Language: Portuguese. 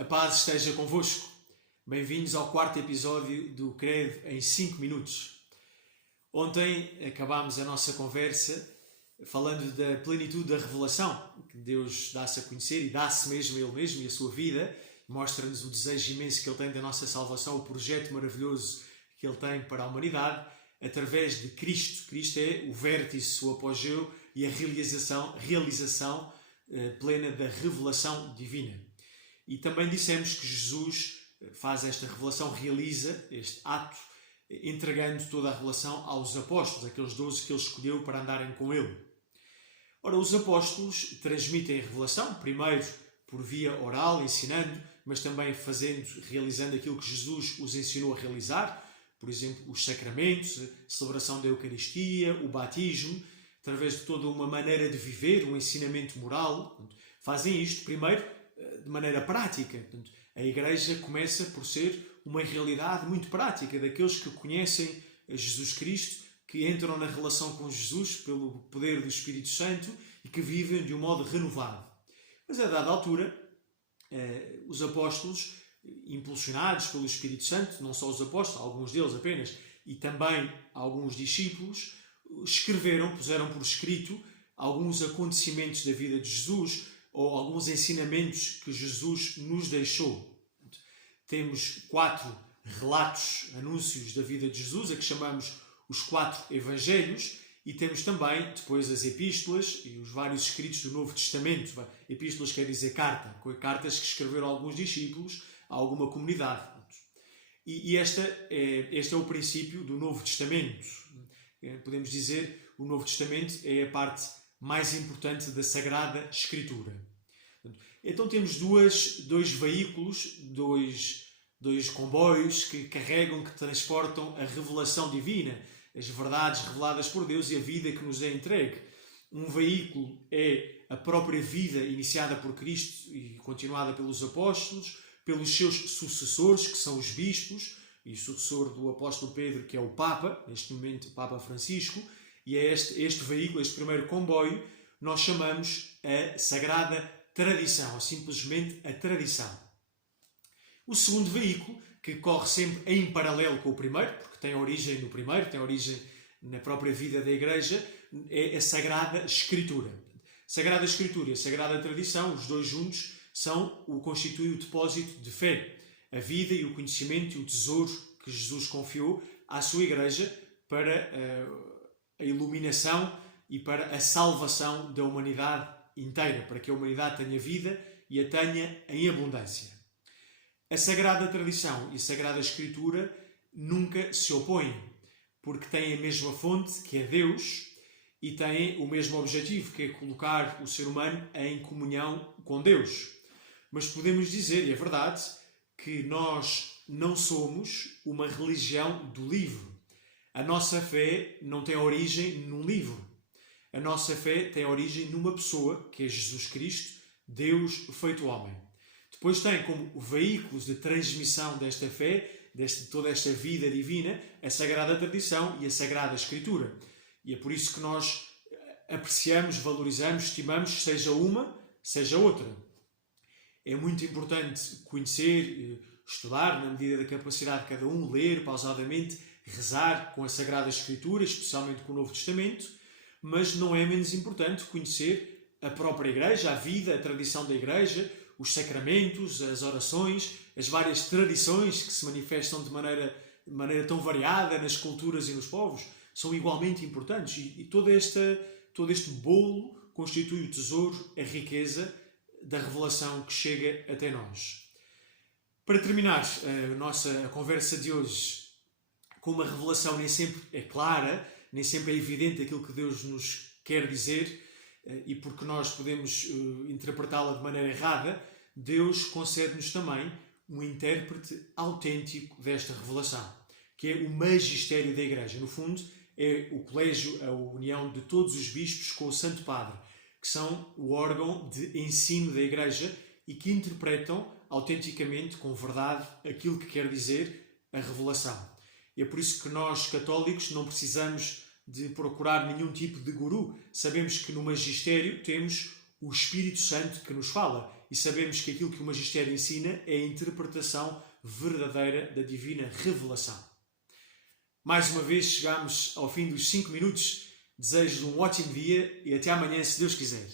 A paz esteja convosco. Bem-vindos ao quarto episódio do Credo em 5 minutos. Ontem acabámos a nossa conversa falando da plenitude da revelação, que Deus dá-se a conhecer e dá-se mesmo a Ele mesmo e a sua vida, mostra-nos o desejo imenso que Ele tem da nossa salvação, o projeto maravilhoso que Ele tem para a humanidade, através de Cristo. Cristo é o vértice, o apogeu e a realização plena da revelação divina. E também dissemos que Jesus faz esta revelação, realiza este ato, entregando toda a revelação aos apóstolos, aqueles 12 que Ele escolheu para andarem com Ele. Ora, os apóstolos transmitem a revelação, primeiro por via oral, ensinando, mas também realizando aquilo que Jesus os ensinou a realizar, por exemplo, os sacramentos, a celebração da Eucaristia, o batismo, através de toda uma maneira de viver, um ensinamento moral. Fazem isto, primeiro, de maneira prática. Portanto, a Igreja começa por ser uma realidade muito prática daqueles que conhecem Jesus Cristo, que entram na relação com Jesus pelo poder do Espírito Santo e que vivem de um modo renovado. Mas a dada altura, os apóstolos, impulsionados pelo Espírito Santo, não só os apóstolos, alguns deles apenas, e também alguns discípulos, puseram por escrito alguns acontecimentos da vida de Jesus, ou alguns ensinamentos que Jesus nos deixou. Temos 4 relatos, anúncios da vida de Jesus, a que chamamos os 4 Evangelhos, e temos também depois as epístolas e os vários escritos do Novo Testamento. Epístolas quer dizer cartas que escreveram alguns discípulos a alguma comunidade. E este é o princípio do Novo Testamento. Podemos dizer, o Novo Testamento é a parte mais importante da Sagrada Escritura. Então temos dois veículos, dois comboios que carregam, que transportam a revelação divina, as verdades reveladas por Deus e a vida que nos é entregue. Um veículo é a própria vida iniciada por Cristo e continuada pelos apóstolos, pelos seus sucessores, que são os bispos, e o sucessor do apóstolo Pedro, que é o Papa, neste momento o Papa Francisco, e é este veículo, este primeiro comboio, nós chamamos a Sagrada Tradição, ou simplesmente a tradição. O segundo veículo, que corre sempre em paralelo com o primeiro, porque tem origem no primeiro, tem origem na própria vida da Igreja, é a Sagrada Escritura. Sagrada Escritura e a Sagrada Tradição, os dois juntos, constituem o depósito de fé, a vida e o conhecimento e o tesouro que Jesus confiou à sua Igreja para a iluminação e para a salvação da humanidade inteira, para que a humanidade tenha vida e a tenha em abundância. A Sagrada Tradição e a Sagrada Escritura nunca se opõem, porque têm a mesma fonte, que é Deus, e têm o mesmo objetivo, que é colocar o ser humano em comunhão com Deus. Mas podemos dizer, e é verdade, que nós não somos uma religião do livro. A nossa fé não tem origem num livro. A nossa fé tem origem numa pessoa, que é Jesus Cristo, Deus feito homem. Depois tem como veículos de transmissão desta fé, de toda esta vida divina, a Sagrada Tradição e a Sagrada Escritura. E é por isso que nós apreciamos, valorizamos, estimamos, seja uma, seja outra. É muito importante conhecer, estudar, na medida da capacidade de cada um, ler pausadamente, rezar com a Sagrada Escritura, especialmente com o Novo Testamento, mas não é menos importante conhecer a própria Igreja, a vida, a tradição da Igreja, os sacramentos, as orações, as várias tradições que se manifestam de maneira tão variada nas culturas e nos povos, são igualmente importantes. E todo este bolo constitui o tesouro, a riqueza da revelação que chega até nós. Para terminar a nossa conversa de hoje, como a revelação nem sempre é clara, nem sempre é evidente aquilo que Deus nos quer dizer, e porque nós podemos interpretá-la de maneira errada, Deus concede-nos também um intérprete autêntico desta revelação, que é o magistério da Igreja. No fundo, é o colégio, a união de todos os bispos com o Santo Padre, que são o órgão de ensino da Igreja e que interpretam autenticamente, com verdade, aquilo que quer dizer a revelação. E é por isso que nós, católicos, não precisamos de procurar nenhum tipo de guru. Sabemos que no magistério temos o Espírito Santo que nos fala e sabemos que aquilo que o magistério ensina é a interpretação verdadeira da divina revelação. Mais uma vez chegamos ao fim dos 5 minutos. Desejo-vos um ótimo dia e até amanhã, se Deus quiser.